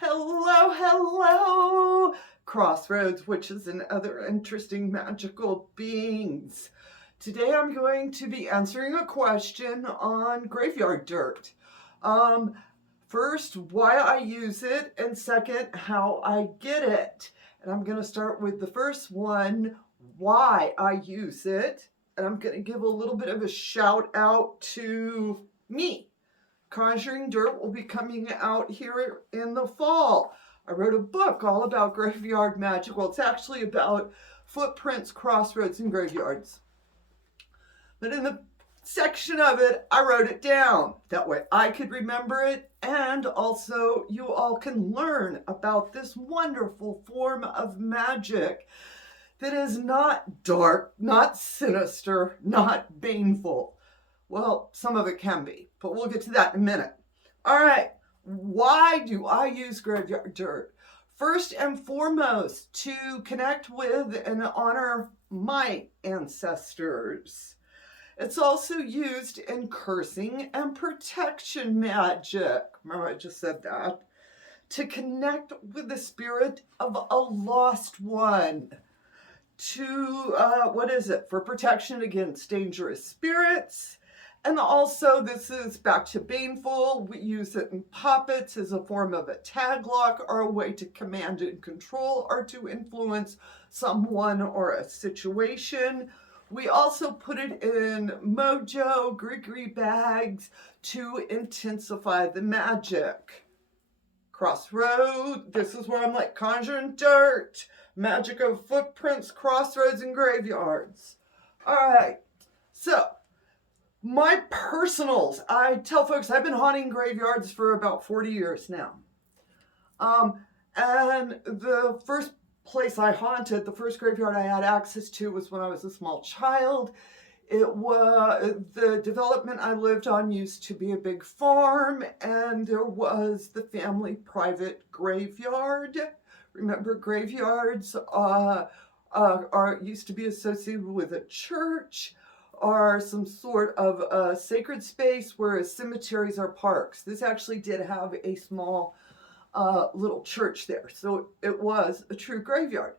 Hello, hello, crossroads, witches, and other interesting magical beings. Today I'm going to be answering a question on graveyard dirt. Um, First, why I use it, and second, how I get it. And I'm going to start with the first one, why I use it. And I'm going to give a little bit of a shout out to me. Conjuring Dirt will be coming out here in the fall. I wrote a book all about graveyard magic. Well, it's actually about footprints, crossroads, and graveyards. But in the section of it, I wrote it down. That way I could remember it, and also you all can learn about this wonderful form of magic that is not dark, not sinister, not baneful. Well, some of it can be, but we'll get to that in a minute. All right, why do I use graveyard dirt? First and foremost, to connect with and honor my ancestors. It's also used in cursing and protection magic. Remember, I just said that. To connect with the spirit of a lost one. For protection against dangerous spirits. And also, this is back to baneful. We use it in puppets as a form of a tag lock or a way to command and control or to influence someone or a situation. We also put it in mojo, gree bags to intensify the magic. Crossroad, this is where I'm like conjuring dirt. Magic of footprints, crossroads, and graveyards. All right, so my personals. I tell folks I've been haunting graveyards for about 40 years now. And the first place I haunted, the first graveyard I had access to was when I was a small child. It was the development I lived on used to be a big farm, and there was the family private graveyard. Remember, graveyards used to be associated with a church or some sort of a sacred space, whereas cemeteries are parks. This actually did have a small little church there, so it was a true graveyard.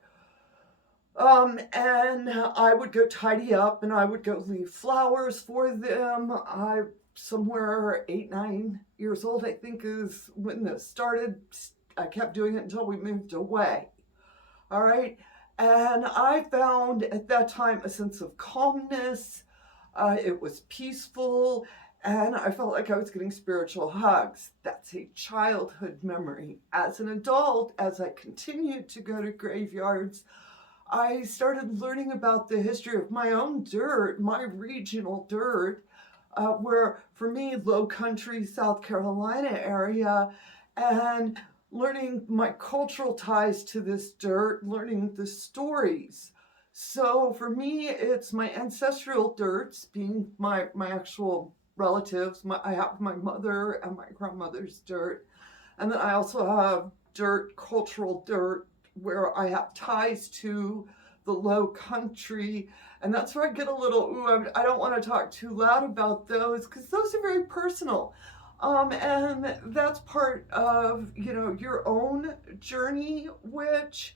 And I would go tidy up, and I would go leave flowers for them. Somewhere 8, 9 years old, I think, is when this started. I kept doing it until we moved away. All right. And I found at that time a sense of calmness. It was peaceful, and I felt like I was getting spiritual hugs. That's a childhood memory. As an adult, as I continued to go to graveyards, I started learning about the history of my own dirt, my regional dirt, where for me, low country, South Carolina area, and learning my cultural ties to this dirt, learning the stories. So for me, it's my ancestral dirts, being my actual relatives. I have my mother and my grandmother's dirt. And then I also have dirt, cultural dirt, where I have ties to the low country. And that's where I get a little, I don't want to talk too loud about those because those are very personal. And that's part of, your own journey, which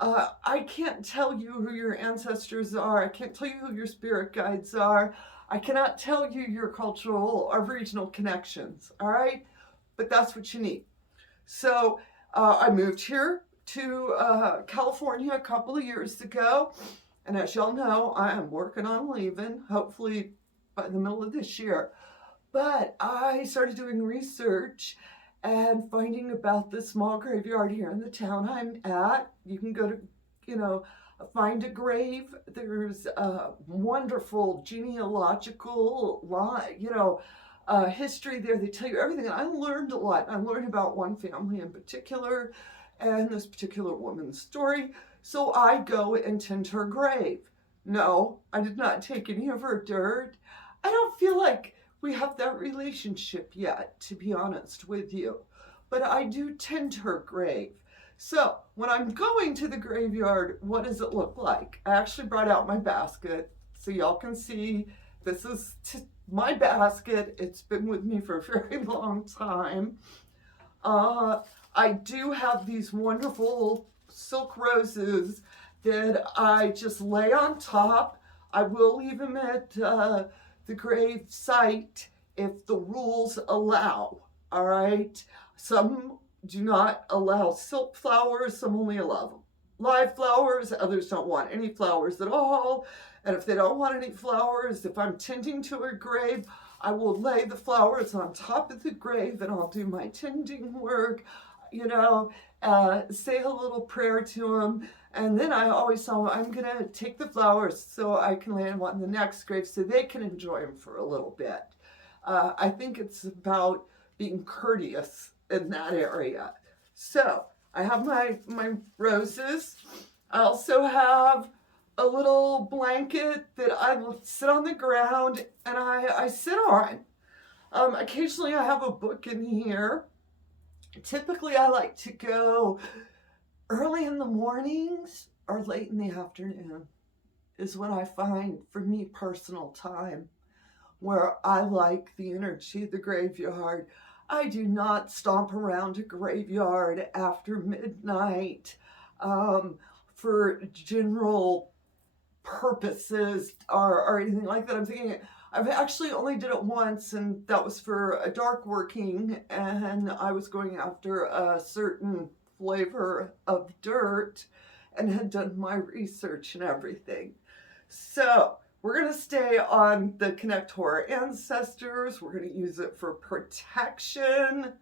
I can't tell you who your ancestors are. I can't tell you who your spirit guides are. I cannot tell you your cultural or regional connections, all right? But that's what you need. So I moved here to California a couple of years ago. And as y'all know, I am working on leaving, hopefully by the middle of this year. But I started doing research and finding about the small graveyard here in the town I'm at. You can go to, find a grave. There's a wonderful genealogical history there. They tell you everything. And I learned a lot. I learned about one family in particular and this particular woman's story. So I go and tend her grave. No, I did not take any of her dirt. I don't feel like we have that relationship yet, to be honest with you. But I do tend her grave. So when I'm going to the graveyard, what does it look like? I actually brought out my basket so y'all can see. This is my basket. It's been with me for a very long time. I do have these wonderful silk roses that I just lay on top. I will leave them at the grave site if the rules allow. All right. Some do not allow silk flowers, some only allow live flowers, others don't want any flowers at all. And if they don't want any flowers, if I'm tending to a grave, I will lay the flowers on top of the grave and I'll do my tending work, you know, say a little prayer to them. And then I always tell them I'm going to take the flowers so I can lay them on the next grave so they can enjoy them for a little bit. I think it's about being courteous in that area. So I have my roses. I also have a little blanket that I sit on the ground and I sit on. Occasionally I have a book in here. Typically I like to go early in the mornings or late in the afternoon is when I find, for me, personal time where I like the energy of the graveyard. I do not stomp around a graveyard after midnight for general purposes or anything like that. I'm thinking I've actually only did it once, and that was for a dark working, and I was going after a certain flavor of dirt and had done my research and everything. So we're going to stay on the connect to our ancestors. We're going to use it for protection.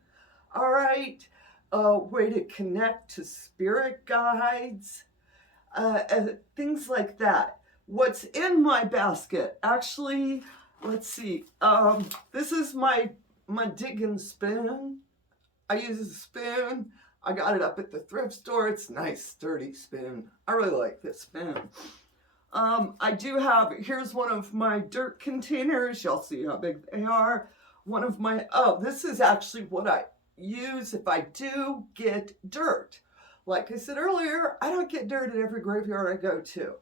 All right. A way to connect to spirit guides. Things like that. What's in my basket? Actually, let's see. This is my digging spoon. I use a spoon. I got it up at the thrift store. It's a nice, sturdy spoon. I really like this spoon. I do have, here's one of my dirt containers. Y'all see how big they are. One of my, this is actually what I use if I do get dirt. Like I said earlier, I don't get dirt at every graveyard I go to.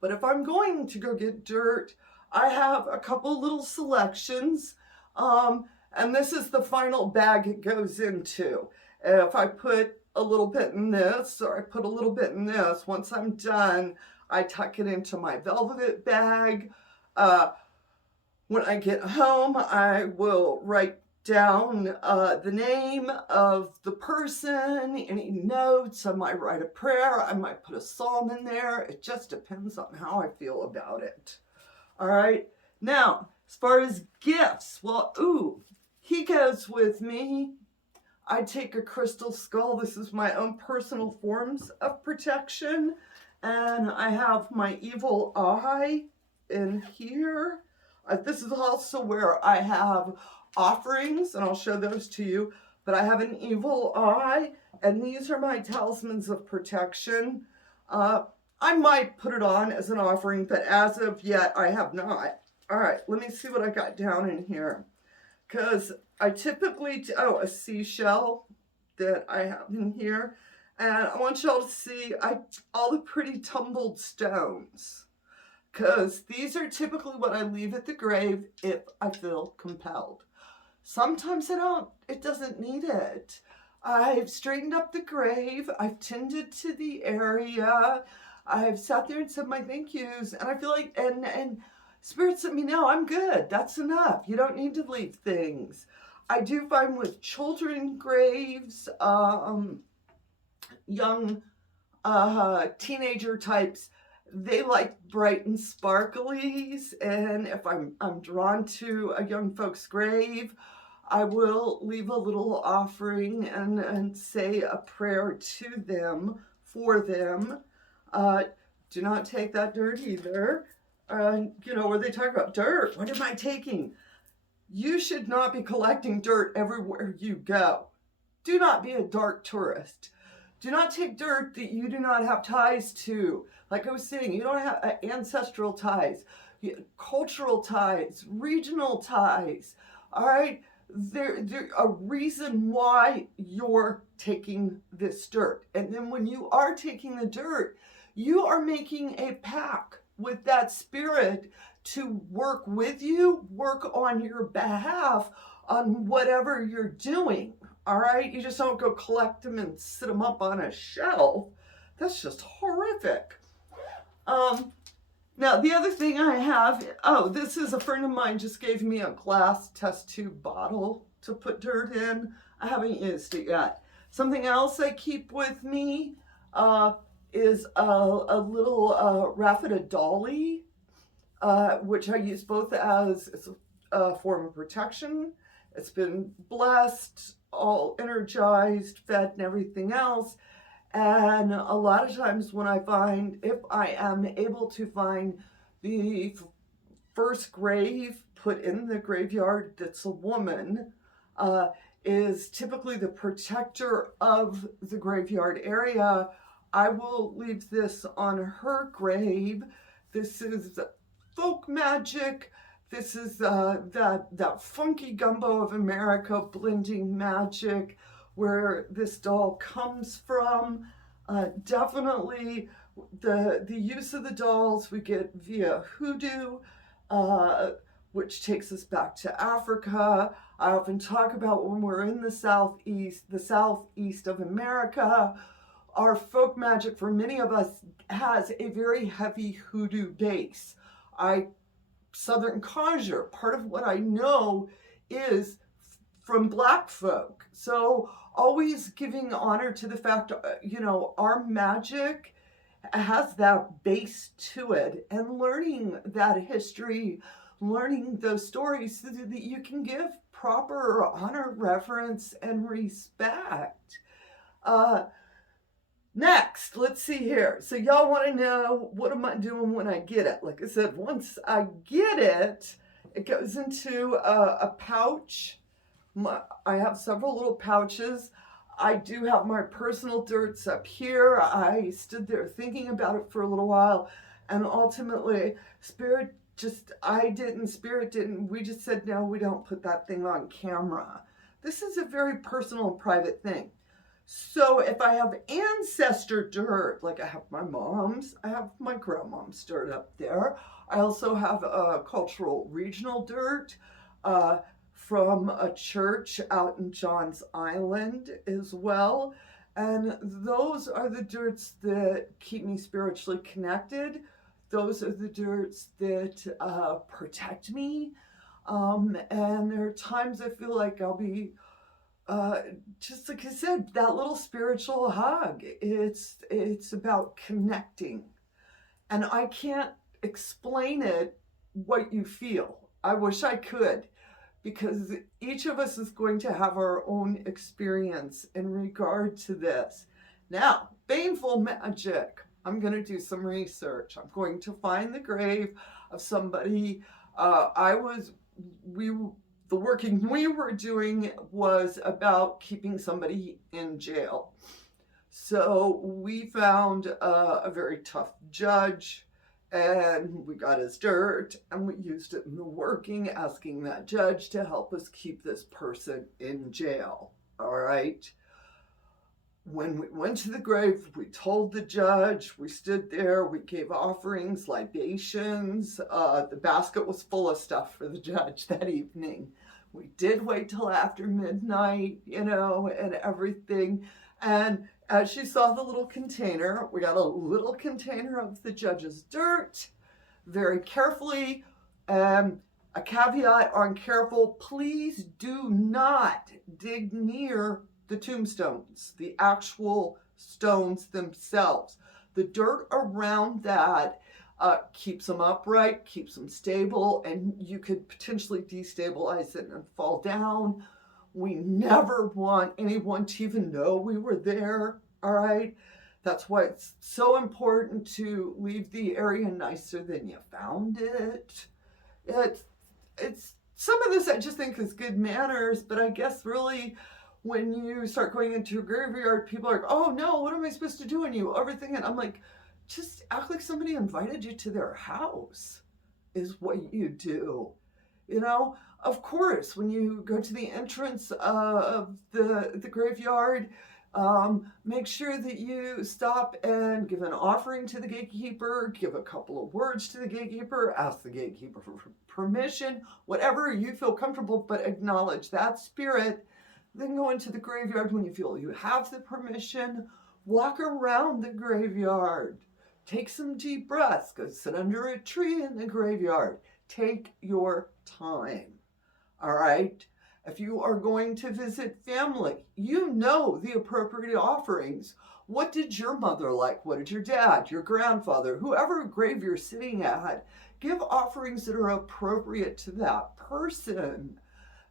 But if I'm going to go get dirt, I have a couple little selections. And this is the final bag it goes into. If I put a little bit in this, or I put a little bit in this, once I'm done, I tuck it into my velvet bag. When I get home, I will write down the name of the person, any notes. I might write a prayer. I might put a psalm in there. It just depends on how I feel about it. All right. Now, as far as gifts, well, he goes with me. I take a crystal skull. This is my own personal forms of protection. And I have my evil eye in here. This is also where I have offerings, and I'll show those to you. But I have an evil eye, and these are my talismans of protection. I might put it on as an offering, but as of yet, I have not. All right, let me see what I got down in here. Because I typically, a seashell that I have in here. And I want y'all to see all the pretty tumbled stones. Because these are typically what I leave at the grave if I feel compelled. Sometimes I don't. It doesn't need it. I've straightened up the grave. I've tended to the area. I've sat there and said my thank yous. And I feel like, and Spirit said me, no, I'm good. That's enough. You don't need to leave things. I do find with children graves, young teenager types, they like bright and sparklies. And if I'm drawn to a young folk's grave, I will leave a little offering and say a prayer to them, for them. Do not take that dirt either. Where they talk about dirt, what am I taking? You should not be collecting dirt everywhere you go. Do not be a dark tourist. Do not take dirt that you do not have ties to. Like I was saying, you don't have ancestral ties, cultural ties, regional ties. All right? There's a reason why you're taking this dirt. And then when you are taking the dirt, you are making a pact with that spirit to work with you, work on your behalf on whatever you're doing. all right? You just don't go collect them and sit them up on a shelf. That's just horrific. Now, the other thing I have, this is a friend of mine just gave me a glass test tube bottle to put dirt in. I haven't used it yet. Something else I keep with me is a little raffia dolly, which I use both as a form of protection. It's been blessed, all energized, fed, and everything else. And a lot of times when if I am able to find the first grave put in the graveyard that's a woman, is typically the protector of the graveyard area, I will leave this on her grave. This is folk magic. This is that funky gumbo of America blending magic, where this doll comes from. Definitely the use of the dolls we get via hoodoo, which takes us back to Africa. I often talk about when we're in the southeast of America, our folk magic for many of us has a very heavy hoodoo base. Southern conjure, part of what I know is from Black folk. So always giving honor to the fact, our magic has that base to it, and learning that history, learning those stories so that you can give proper honor, reverence, and respect. Next, let's see here. So y'all want to know, what am I doing when I get it? Like I said, once I get it, it goes into a pouch. I have several little pouches. I do have my personal dirts up here. I stood there thinking about it for a little while, and ultimately, Spirit didn't. We just said, no, we don't put that thing on camera. This is a very personal and private thing. So if I have ancestor dirt, like I have my mom's, I have my grandmom's dirt up there. I also have cultural regional dirt from a church out in Johns Island as well. And those are the dirts that keep me spiritually connected. Those are the dirts that protect me. And there are times I feel like I'll be just like I said, that little spiritual hug. It's about connecting. And I can't explain what you feel. I wish I could, because each of us is going to have our own experience in regard to this. Now, baneful magic. I'm going to do some research. I'm going to find the grave of somebody. The working we were doing was about keeping somebody in jail. So we found a very tough judge, and we got his dirt, and we used it in the working, asking that judge to help us keep this person in jail. All right. When we went to the grave, we told the judge, we stood there, we gave offerings, libations. The basket was full of stuff for the judge that evening. We did wait till after midnight, and everything. And as she saw the little container, we got a little container of the judge's dirt, very carefully. A caveat on careful, please do not dig near the tombstones, the actual stones themselves. The dirt around that keeps them upright, keeps them stable, and you could potentially destabilize it and fall down. We never want anyone to even know we were there, all right? That's why it's so important to leave the area nicer than you found it. It's some of this I just think is good manners, but I guess really when you start going into a graveyard, people are like, oh no, what am I supposed to do? And you overthink it. I'm like, just act like somebody invited you to their house is what you do. Of course, when you go to the entrance of the graveyard, make sure that you stop and give an offering to the gatekeeper, give a couple of words to the gatekeeper, ask the gatekeeper for permission, whatever you feel comfortable, but acknowledge that spirit Then go into the graveyard when you feel you have the permission. Walk around the graveyard. Take some deep breaths. Go sit under a tree in the graveyard. Take your time. All right? If you are going to visit family, you know the appropriate offerings. What did your mother like? What did your dad, your grandfather, whoever grave you're sitting at, give offerings that are appropriate to that person.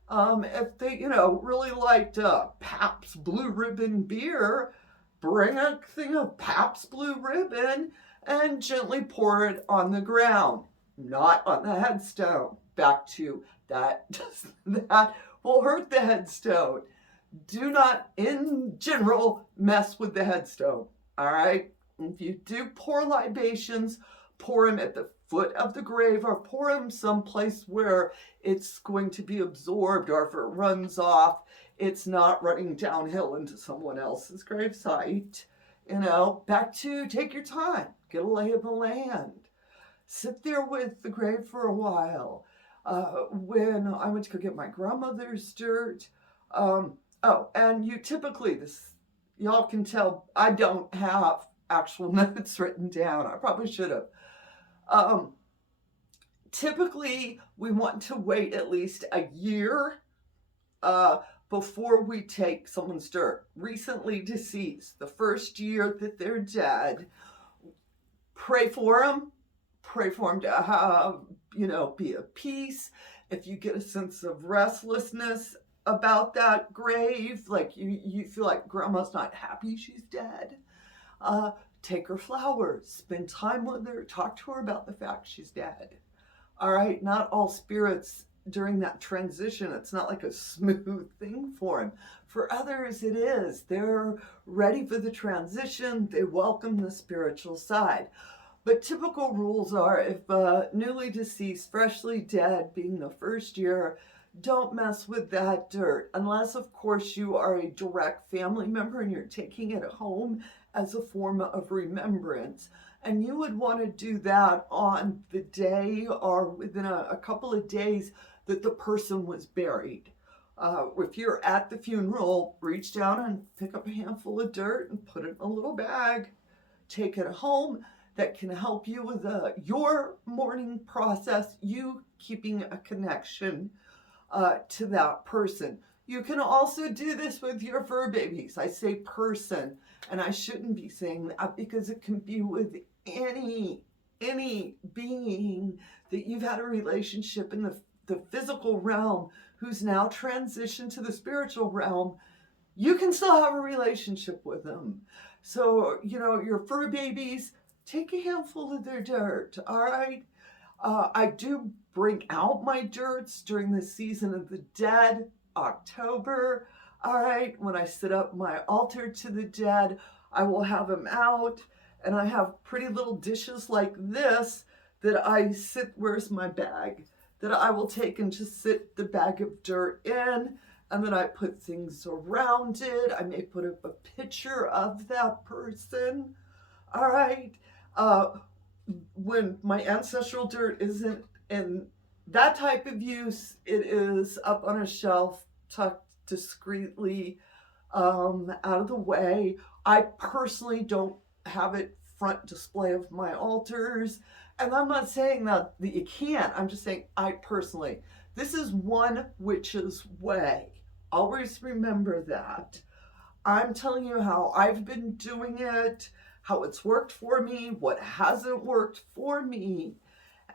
If they, really liked Pabst Blue Ribbon beer, bring a thing of Pabst Blue Ribbon and gently pour it on the ground, not on the headstone. Back to that, that will hurt the headstone. Do not, in general, mess with the headstone, all right? If you do pour libations, pour them at the foot of the grave or pour them someplace where it's going to be absorbed, or if it runs off, it's not running downhill into someone else's gravesite. Back to take your time, get a lay of the land. Sit there with the grave for a while. When I went to go get my grandmother's dirt, and you typically, y'all can tell I don't have actual notes written down. I probably should have. Typically, we want to wait at least a year before we take someone's dirt. Recently deceased, the first year that they're dead, pray for them. Pray for them to have, be at peace. If you get a sense of restlessness about that grave, like you feel like grandma's not happy she's dead, take her flowers, spend time with her, talk to her about the fact she's dead. All right, not all spirits during that transition, it's not like a smooth thing for them. For others, it is. They're ready for the transition. They welcome the spiritual side. But typical rules are, if newly deceased, freshly dead, being the first year, don't mess with that dirt. Unless, of course, you are a direct family member and you're taking it home as a form of remembrance. And you would want to do that on the day or within a couple of days that the person was buried. If you're at the funeral, reach down and pick up a handful of dirt and put it in a little bag. Take it home. That can help you with your mourning process, you keeping a connection to that person. You can also do this with your fur babies. I say person, and I shouldn't be saying that because it can be with any being that you've had a relationship in the physical realm who's now transitioned to the spiritual realm. You can still have a relationship with them. So, your fur babies, take a handful of their dirt, all right? I do bring out my dirts during the season of the dead, October, all right? When I set up my altar to the dead, I will have them out, and I have pretty little dishes like this that I where's my bag? That I will take and just sit the bag of dirt in, and then I put things around it. I may put up a picture of that person, all right? When my ancestral dirt isn't in that type of use, it is up on a shelf, tucked discreetly out of the way. I personally don't have it front display of my altars. And I'm not saying that you can't. I'm just saying I personally. This is one witch's way. Always remember that. I'm telling you how I've been doing it, how it's worked for me, what hasn't worked for me.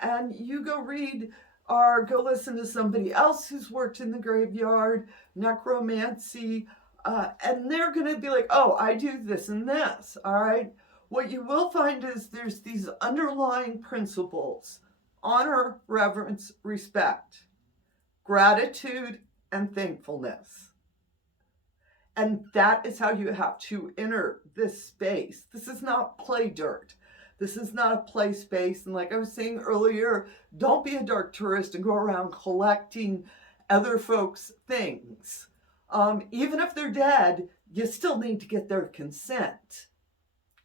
And you go read or go listen to somebody else who's worked in the graveyard, necromancy, and they're going to be like, oh, I do this and this, all right? What you will find is there's these underlying principles: honor, reverence, respect, gratitude, and thankfulness. And that is how you have to enter this space. This is not play dirt. This is not a play space. And like I was saying earlier, don't be a dark tourist and go around collecting other folks' things. Even if they're dead, you still need to get their consent.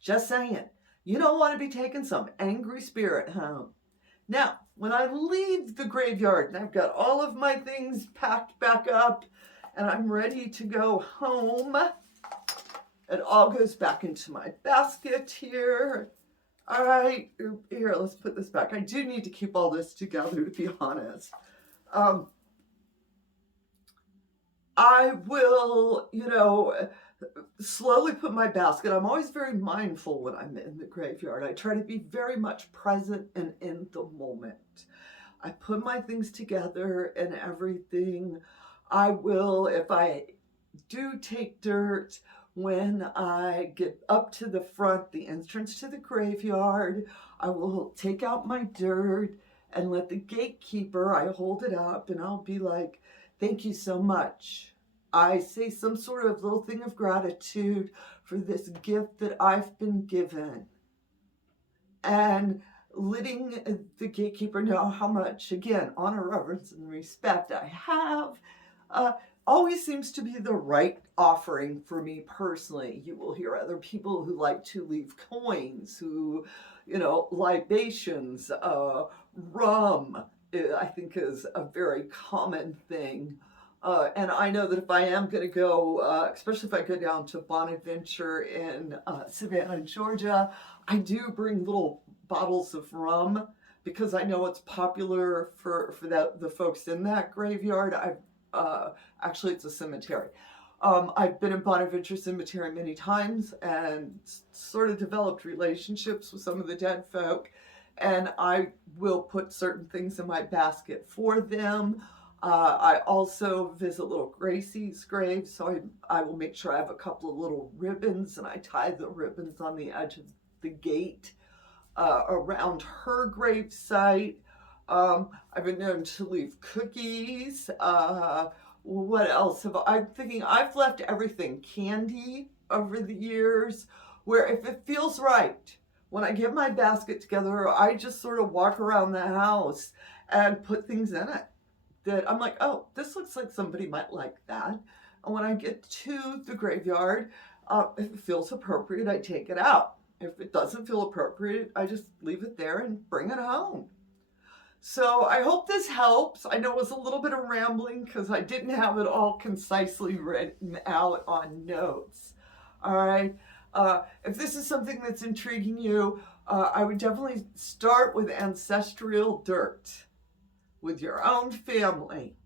Just saying. You don't want to be taking some angry spirit home. Now, when I leave the graveyard and I've got all of my things packed back up and I'm ready to go home. It all goes back into my basket here. All right, here, let's put this back. I do need to keep all this together, to be honest. I will, slowly put my basket. I'm always very mindful when I'm in the graveyard. I try to be very much present and in the moment. I put my things together and everything. I will, if I do take dirt, when I get up to the front, the entrance to the graveyard, I will take out my dirt and let the gatekeeper, I hold it up and I'll be like, thank you so much. I say some sort of little thing of gratitude for this gift that I've been given. And letting the gatekeeper know how much, again, honor, reverence, and respect I have, always seems to be the right offering for me personally. You will hear other people who like to leave coins, who, libations, rum, I think is a very common thing. And I know that if I am going to go, especially if I go down to Bonaventure in Savannah, Georgia, I do bring little bottles of rum because I know it's popular for the folks in that graveyard. Actually, it's a cemetery. I've been in Bonaventure Cemetery many times and sort of developed relationships with some of the dead folk, and I will put certain things in my basket for them. I also visit little Gracie's grave, so I will make sure I have a couple of little ribbons, and I tie the ribbons on the edge of the gate around her grave site. I've been known to leave cookies. What else I'm thinking I've left everything, candy over the years, where if it feels right, when I get my basket together, I just sort of walk around the house and put things in it that I'm like, oh, this looks like somebody might like that. And when I get to the graveyard, if it feels appropriate, I take it out. If it doesn't feel appropriate, I just leave it there and bring it home. So I hope this helps. I know it was a little bit of rambling because I didn't have it all concisely written out on notes. All right. If this is something that's intriguing you, I would definitely start with ancestral dirt with your own family.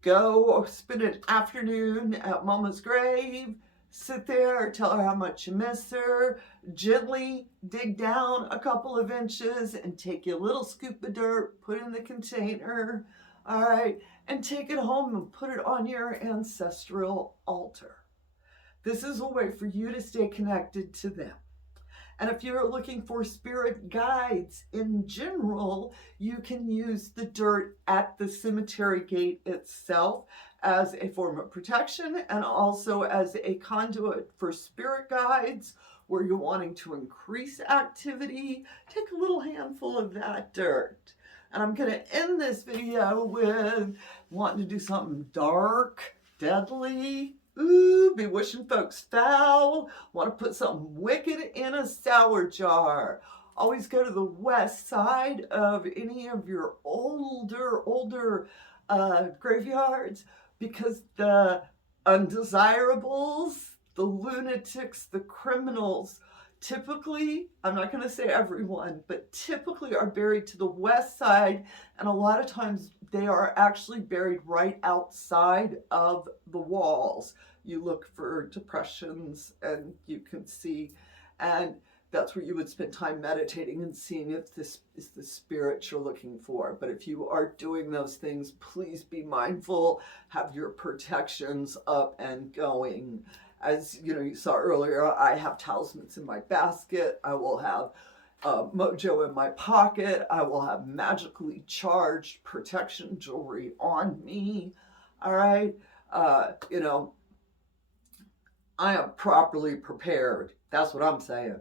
Go spend an afternoon at Mama's grave. Sit there, tell her how much you miss her, gently dig down a couple of inches and take your little scoop of dirt, put it in the container, all right, and take it home and put it on your ancestral altar. This is a way for you to stay connected to them. And if you're looking for spirit guides in general, you can use the dirt at the cemetery gate itself as a form of protection and also as a conduit for spirit guides where you're wanting to increase activity. Take a little handful of that dirt. And I'm going to end this video with wanting to do something dark, deadly, be wishing folks foul, want to put something wicked in a sour jar. Always go to the west side of any of your older graveyards, because the undesirables, the lunatics, the criminals, typically, I'm not going to say everyone, but typically are buried to the west side, and a lot of times they are actually buried right outside of the walls. You look for depressions and you can see, and that's where you would spend time meditating and seeing if this is the spirit you're looking for. But if you are doing those things, please be mindful, have your protections up and going. As you saw earlier, I have talismans in my basket. I will have mojo in my pocket. I will have magically charged protection jewelry on me. All right. I am properly prepared. That's what I'm saying.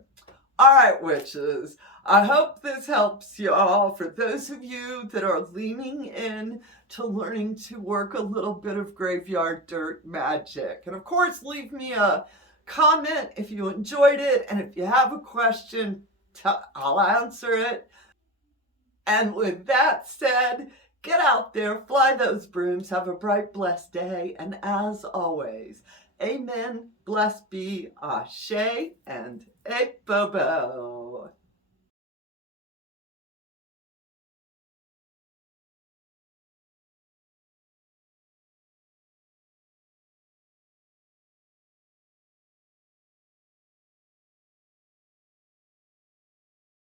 All right, witches. I hope this helps y'all. For those of you that are leaning in to learning to work a little bit of graveyard dirt magic. And of course, leave me a comment if you enjoyed it. And if you have a question, I'll answer it. And with that said, Get out there, fly those brooms, have a bright, blessed day, and as always, amen, blessed be, ashe, and a bobo.